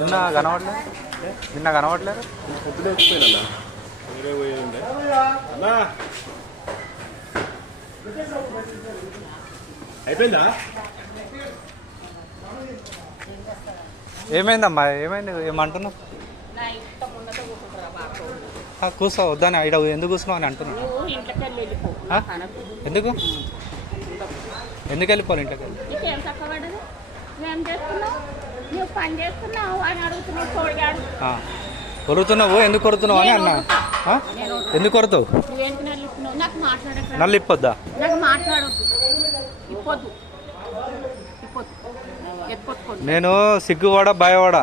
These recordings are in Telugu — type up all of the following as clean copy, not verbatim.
నిన్న కనవట్లేదు, నిన్న కనవట్లేదు. పొద్దునే వచ్చిపోయినా వేరే పోయి ఉండే అన్నా అయిపోయిందా? ఏమైందమ్మా, ఏమైంది, ఏమంటున్నావు? కూర్చో వద్దని ఇక్కడ ఎందుకు కూర్చున్నావు అని అంటున్నాను. ఎందుకు ఎందుకు వెళ్ళిపోవాలి ఇంట్లోకి వెళ్ళి? కొరుతున్నావు, ఎందుకు కొరుతున్నావు అని అన్నా. ఎందుకు కొరుతావు? నల్లు ఇప్పొద్దా? నేను సిగ్గువాడ భయవాడ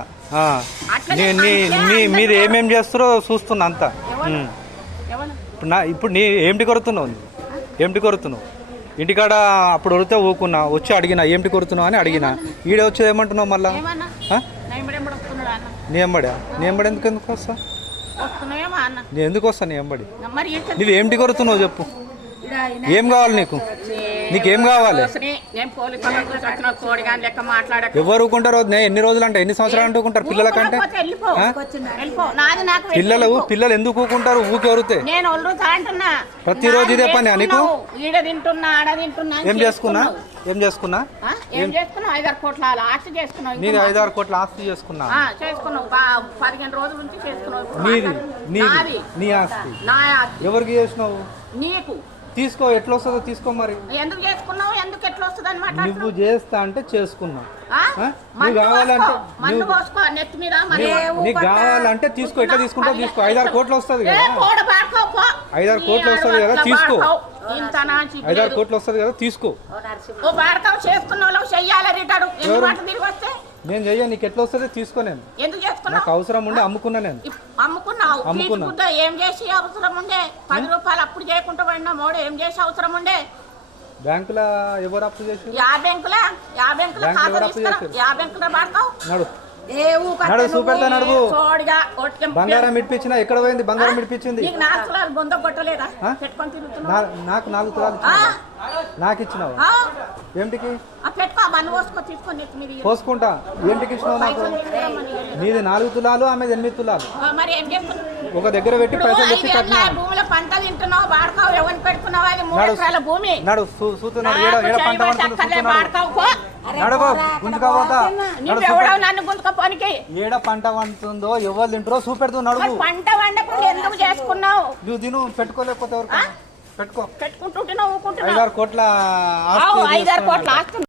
మీరు ఏమేమి చేస్తారో చూస్తున్నా అంతా. ఇప్పుడు నీ ఏమిటి కొరుతున్నావు? ఏమిటి కొరుతున్నావు? ఇంటికాడ అప్పుడు వరితే ఊకున్నా, వచ్చి అడిగినా ఏమిటి కొరుతున్నావు అని అడిగినా. ఈడే వచ్చి ఏమంటున్నావు మళ్ళా? నీ ఎంబడి ఎందుకు వస్తా? నేను ఎందుకు వస్తా నీ ఎంబడి? నువ్వు ఏమిటి కొరుతున్నావు చెప్పు. ఏం కావాలి నీకు? నీకేం కావాలి? ఎవరు ఊకుంటారు? ఎన్ని రోజులు అంటే ఎన్ని సంవత్సరాలు అంటుకుంటారు పిల్లల కంటే? పిల్లలు ఎందుకు ఊకుంటారు? ఊకెవరితే ప్రతిరోజు ఇదే పని నీకు? ఏం చేసుకున్నా నీది 5-6 కోట్ల ఆస్తి చేసుకున్నా. నీ ఆస్తి ఎవరికి చేసినావు? నీకు తీసుకో, ఎట్లా వస్తుందో తీసుకో. మరి ఎందుకు చేసుకున్నావు? ఎందుకు ఎట్లా వస్తుంది అని నువ్వు చేస్తా అంటే చేసుకున్నావు. నీకు కావాలంటే నీకు కావాలంటే తీసుకో. ఎట్లా తీసుకుంటావు తీసుకో. 5-6 కోట్లు వస్తుంది కదా, 5-6 కోట్లు వస్తుంది కదా, తీసుకో. 5-6 కోట్లు వస్తుంది కదా, తీసుకో. నేను చెయ్య, నీకు ఎట్లా వస్తుంది తీసుకో. నేను నాకు అవసరం ఉండే అమ్ముకున్నా. నేను అమ్ముకున్నా. ఏం చేసి అవసరం ఉండే? 10 రూపాయలు అప్పుడు చేయకుండా పోయినా మోడు ఏం చేసి అవసరం ఉండే? బ్యాంకులో ఎవరు అప్పు చేసి? యా బ్యాంకులో పడతావు. నడు చూపెడతా, నడువు. బంగారం ఇడిపించిన ఎక్కడ పోయింది? బంగారం ఇడిపించింది నాకు 4 తులాలు నాకు ఇచ్చినావు. ఏంటికి పోసుకుంటా? ఏంటికి ఇచ్చినావు నాకు? నీది 4 తులాలు, ఆమెది 8 తులాలు. ఒక దగ్గర పెట్టి పైసలు తెచ్చి కట్టినా. నడు చూస్తున్నాడు. ఏడ పంట ఏడ పంట వండుతుందో ఎవరు తింటారో చూపెడుతున్నాడు. పంట వండకుండా ఎందుకు చేసుకున్నావు? నువ్వు తిను, పెట్టుకోలేకపోతే పెట్టుకో. పెట్టుకుంటుంటే 5-6 కోట్ల ఆస్తి.